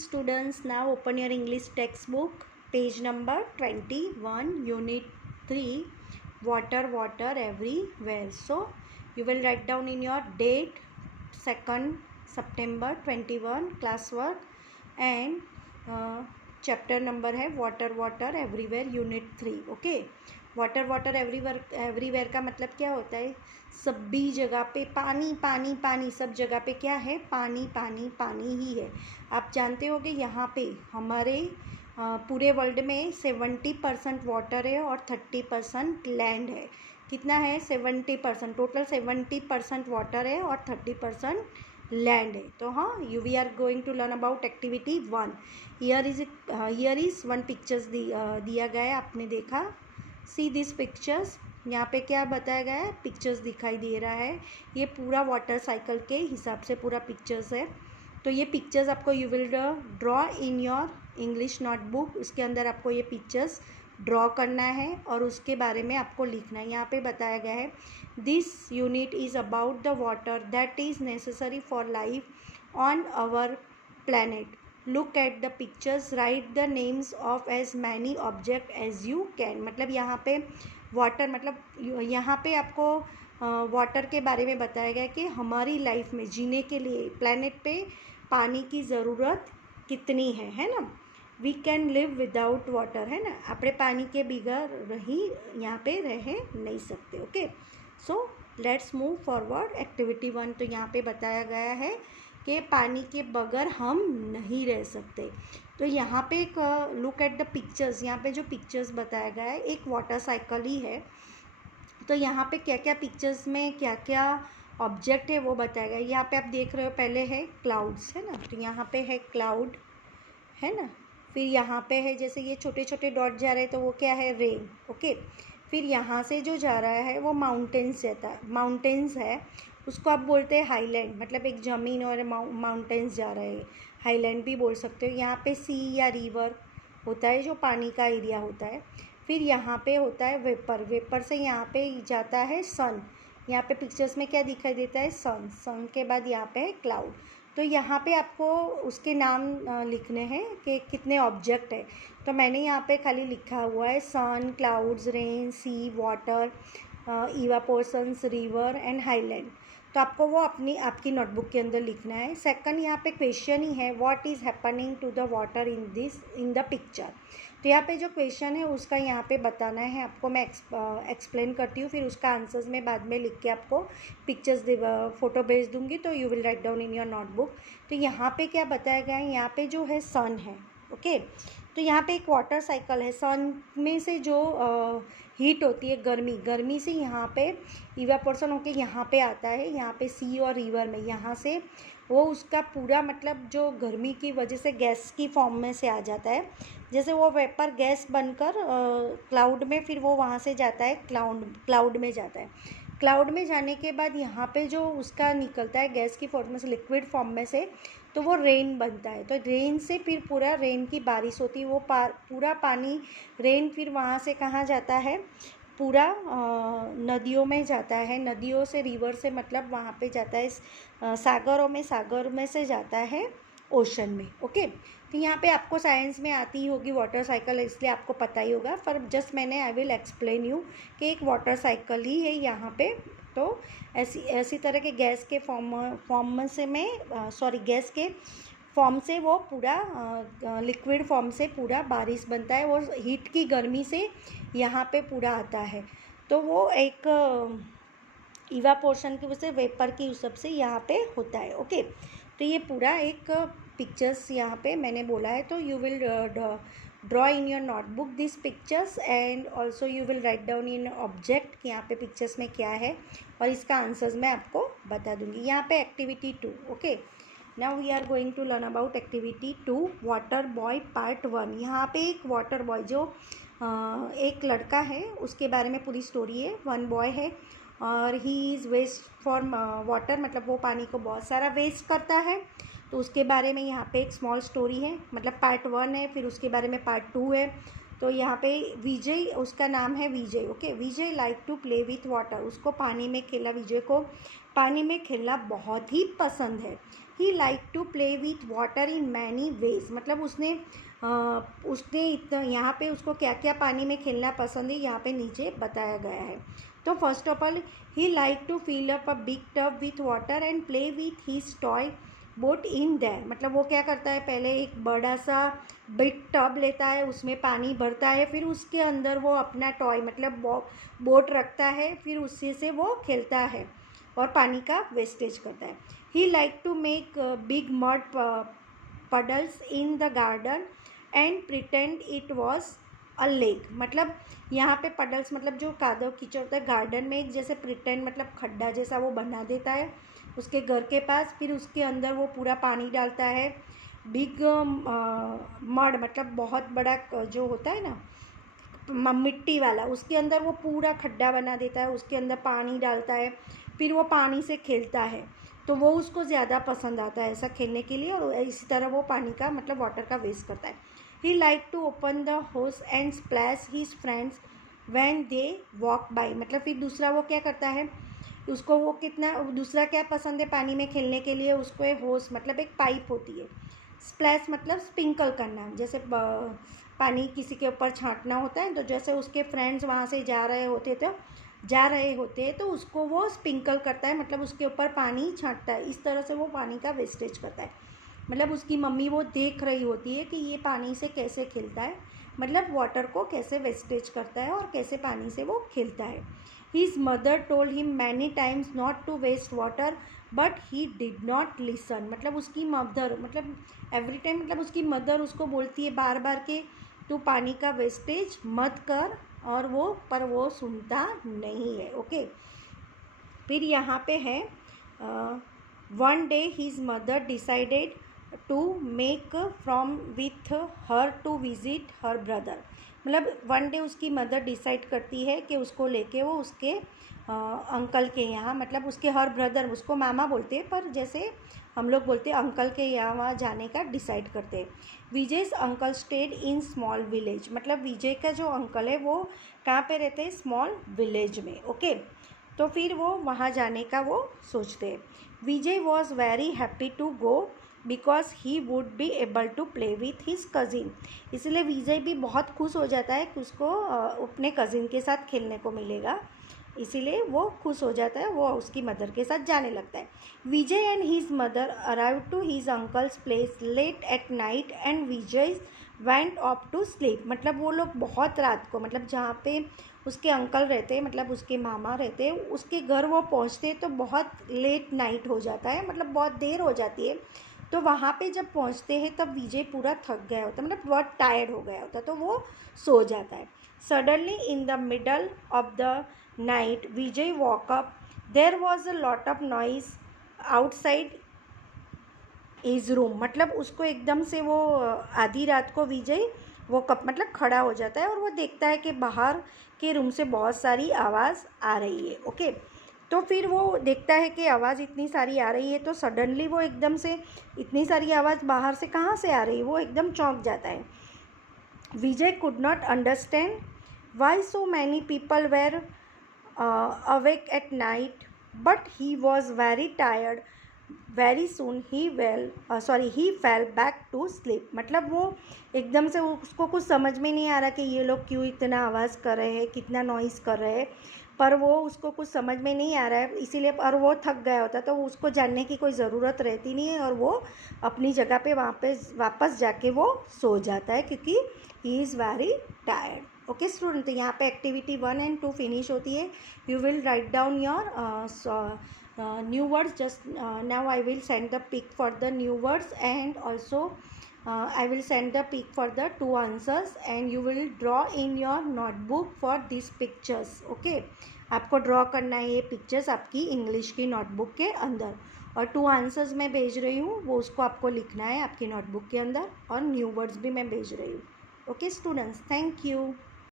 students, now open your English textbook, page number 21, unit 3, water, water everywhere. So you will write down in your date 2nd September 21 class work, and chapter number है water, water everywhere, unit 3. Okay, water water everywhere का मतलब क्या होता है? सभी जगह पे पानी पानी पानी, सब जगह पे क्या है? पानी पानी पानी ही है. आप जानते हो कि यहाँ पे हमारे पूरे वर्ल्ड में 70% वाटर है और 30% लैंड है. कितना है? 70%. टोटल 70% वाटर है और 30% लैंड है. तो हाँ, we are going to learn about activity 1. Here is one pictures दिया गया है, आपने देखा. See this pictures. यहाँ पे क्या बताया गया है? पिक्चर्स दिखाई दे रहा है. ये पूरा वाटर साइकिल के हिसाब से पूरा पिक्चर्स है. तो ये पिक्चर्स आपको you will draw in your English notebook. इसके अंदर आपको ये पिक्चर्स ड्रॉ करना है और उसके बारे में आपको लिखना है. यहाँ पे बताया गया है this unit is about the water that is necessary for life on our planet. Look at the pictures, write the names of as many object as you can. मतलब यहाँ पे वाटर, मतलब यहाँ पे आपको वाटर के बारे में बताया गया कि हमारी लाइफ में जीने के लिए प्लैनेट पे पानी की ज़रूरत कितनी है ना. We can live without water, है ना. अपने पानी के बगैर यहाँ पे रह नहीं सकते. Okay, so let's move forward. Activity 1. तो यहाँ पे बताया गया है कि पानी के बगैर हम नहीं रह सकते. तो यहाँ पे एक लुक एट द पिक्चर्स. यहाँ पे जो पिक्चर्स बताया गया है एक वाटर साइकिल ही है. तो यहाँ पे क्या क्या पिक्चर्स में क्या क्या ऑब्जेक्ट है वो बताया गया. यहाँ पे आप देख रहे हो, पहले है क्लाउड्स, है ना. तो यहाँ पे है क्लाउड, है ना. फिर यहाँ पे है जैसे ये छोटे छोटे डॉट जा रहे हैं तो वो क्या है? रेन. ओके. फिर यहाँ से जो जा रहा है वो माउंटेन्स है. उसको आप बोलते हैं हाईलैंड. मतलब एक ज़मीन और माउंटेन्स जा रहे हैं, हाईलैंड भी बोल सकते हो. यहाँ पे सी या रिवर होता है जो पानी का एरिया होता है. फिर यहाँ पे होता है वेपर से यहाँ पे जाता है सन. यहाँ पे पिक्चर्स में क्या दिखाई देता है? सन के बाद यहाँ पे है क्लाउड. तो यहाँ पे आपको उसके नाम लिखने हैं कि कितने ऑब्जेक्ट है. तो मैंने यहाँ पे खाली लिखा हुआ है sun, clouds, rain, sea, water, evaporations, river and highland. तो आपको वो आपकी नोटबुक के अंदर लिखना है. सेकंड यहाँ पे क्वेश्चन ही है, what is happening to the water in the picture. तो यहाँ पे जो क्वेश्चन है उसका यहाँ पे बताना है आपको. मैं एक्सप्लेन करती हूँ, फिर उसका आंसर्स में बाद में लिख के आपको पिक्चर्स फ़ोटो भेज दूँगी. तो you will write down in your notebook. तो यहाँ पे क्या बताया गया है? यहाँ पे जो है सन है. ओके. तो यहाँ पे एक वाटर साइकिल है. सन में से जो हीट होती है, गर्मी से यहाँ पे इवेपोरेशन होके यहाँ पे आता है. यहाँ पे सी और रिवर में यहाँ से वो उसका पूरा मतलब जो गर्मी की वजह से गैस की फॉर्म में से आ जाता है. जैसे वो वेपर गैस बनकर क्लाउड में, फिर वो वहाँ से जाता है क्लाउड में जाता है. क्लाउड में जाने के बाद यहाँ पे जो उसका निकलता है गैस की फॉर्म में से, लिक्विड फॉर्म में से, तो वो रेन बनता है. तो रेन से फिर पूरा रेन की बारिश होती है. वो पूरा पानी रेन फिर वहाँ से कहाँ जाता है? पूरा नदियों में जाता है. नदियों से, रिवर से मतलब वहाँ पे जाता है सागर में से जाता है ओशन में. ओके. तो यहाँ पे आपको साइंस में आती ही होगी वाटर साइकिल, इसलिए आपको पता ही होगा. पर जस्ट मैंने आई विल एक्सप्लेन यू कि एक वाटर साइकिल ही है यहाँ पे. तो ऐसी तरह के गैस के गैस के फॉर्म से वो पूरा लिक्विड फॉर्म से पूरा बारिश बनता है. वो हीट की गर्मी से यहाँ पे पूरा आता है. तो वो एक इवापोरेशन की वजह से, वेपर की उस सब से यहाँ पे होता है. ओके. तो ये पूरा एक पिक्चर्स यहाँ पे मैंने बोला है. तो you will draw in your notebook this pictures and also you will write down in object कि यहाँ पे पिक्चर्स में क्या है, और इसका आंसर्स मैं आपको बता दूँगी. यहाँ पे activity 2. Okay. Now we are going to learn about activity 2, water boy part 1. यहाँ पे एक वाटर बॉय जो एक लड़का है उसके बारे में पूरी स्टोरी है. वन बॉय है और he is waste for water, मतलब वो पानी को बहुत सारा वेस्ट करता है. तो उसके बारे में यहाँ पे एक स्मॉल स्टोरी है. मतलब पार्ट 1 है, फिर उसके बारे में पार्ट 2 है. तो यहाँ पे विजय, उसका नाम है Vijay. Okay. Vijay like to play with water. उसको विजय को पानी में खेलना बहुत ही पसंद है. He like to play with water in many ways, मतलब उसने इतना यहाँ पे उसको क्या क्या पानी में खेलना पसंद है यहाँ पे नीचे बताया गया है। तो first of all he like to fill up a big tub with water and play with his toy boat in there, मतलब वो क्या करता है, पहले एक बड़ा सा बिग टब लेता है, उसमें पानी भरता है, फिर उसके अंदर वो अपना टॉय मतलब बोट रखता है, फिर उससे से वो खेलता है और पानी का वेस्टेज करता है। He like to make big mud puddles in the garden and pretend it was a lake, मतलब यहाँ पे puddles मतलब जो कादव कीचड़ होता है गार्डन में, एक जैसे pretend मतलब खड्डा जैसा वो बना देता है उसके घर के पास, फिर उसके अंदर वो पूरा पानी डालता है। बिग मड मतलब बहुत बड़ा जो होता है ना मिट्टी वाला, उसके अंदर वो पूरा खड्डा बना देता है, उसके अंदर पानी डालता है, फिर वो पानी से खेलता है, तो वो उसको ज़्यादा पसंद आता है ऐसा खेलने के लिए, और इसी तरह वो पानी का मतलब वाटर का वेस्ट करता है। He like to open the होस and splash his friends when they walk by, मतलब फिर दूसरा वो क्या करता है, उसको वो कितना दूसरा क्या पसंद है पानी में खेलने के लिए, उसको एक होस मतलब एक पाइप होती है, स्प्लैश मतलब स्प्रिंकल करना, जैसे पानी किसी के ऊपर छांटना होता है, तो जैसे उसके फ्रेंड्स वहाँ से जा रहे होते हैं तो उसको वो स्प्रिंकल करता है, मतलब उसके ऊपर पानी छांटता है, इस तरह से वो पानी का वेस्टेज करता है। मतलब उसकी मम्मी वो देख रही होती है कि ये पानी से कैसे खेलता है, मतलब वाटर को कैसे वेस्टेज करता है और कैसे पानी से वो खेलता है। His mother told him many times not to waste water but he did not listen, मतलब उसकी मदर मतलब एवरी टाइम मतलब उसकी मदर उसको बोलती है बार बार के तू पानी का वेस्टेज मत कर, और वो सुनता नहीं है। ओके, फिर यहाँ पे है one day his mother decided to make from with her to visit her brother, मतलब वन डे उसकी मदर डिसाइड करती है कि उसको लेके वो उसके अंकल के यहाँ, मतलब उसके हर ब्रदर, उसको मामा बोलते हैं पर जैसे हम लोग बोलते हैं अंकल के यहाँ जाने का डिसाइड करते हैं। Vijay's uncle stayed in small village, मतलब विजय का जो अंकल है वो कहाँ पे रहते हैं, स्मॉल विलेज में। ओके, तो फिर वो वहाँ जाने का वो सोचते हैं। Vijay was very happy to go because he would be able to play with his cousin, इसलिए विजय भी बहुत खुश हो जाता है कि उसको अपने कज़िन के साथ खेलने को मिलेगा, इसीलिए वो खुश हो जाता है, वो उसकी मदर के साथ जाने लगता है। Vijay and his mother arrive to his uncle's place late at night and Vijay went off to sleep, मतलब वो लोग बहुत रात को, मतलब जहाँ पे उसके अंकल रहते हैं मतलब उसके मामा रहते हैं उसके घर वो पहुँचते तो बहुत लेट नाइट हो जाता है, मतलब बहुत देर हो जाती है, तो वहाँ पे जब पहुँचते हैं तब विजय पूरा थक गया होता है, मतलब बहुत टायर्ड हो गया होता है, तो वो सो जाता है। Suddenly in the middle of the night Vijay woke up. There was a lot of noise outside his room, मतलब उसको एकदम से वो आधी रात को विजय वो कब मतलब खड़ा हो जाता है और वो देखता है कि बाहर के रूम से बहुत सारी आवाज़ आ रही है। ओके, तो फिर वो देखता है कि आवाज़ इतनी सारी आ रही है, तो सडनली वो एकदम से इतनी सारी आवाज़ बाहर से कहाँ से आ रही है, वो एकदम चौंक जाता है। Vijay could not understand why so many people were awake at night, but he was very tired. Very soon he fell back to sleep, मतलब वो एकदम से उसको कुछ समझ में नहीं आ रहा कि ये लोग क्यों इतना आवाज़ कर रहे हैं, कितना नॉइज़ कर रहे हैं, पर वो उसको कुछ समझ में नहीं आ रहा है, इसीलिए और वो थक गया होता तो उसको जानने की कोई ज़रूरत रहती नहीं है, और वो अपनी जगह पे वापस जाके वो सो जाता है क्योंकि he is very tired. Okay student, तो यहाँ पे एक्टिविटी 1 and 2 फिनिश होती है। You will write down your new words, just now I will send the pic for the new words and also I will send the pic for the 2 answers and you will draw in your notebook for these pictures. Okay, आपको draw करना है ये pictures आपकी English की notebook के अंदर, और 2 answers मैं भेज रही हूँ वो उसको आपको लिखना है आपकी नोटबुक के अंदर, और न्यू वर्ड्स भी मैं भेज रही हूँ। Okay students, thank you.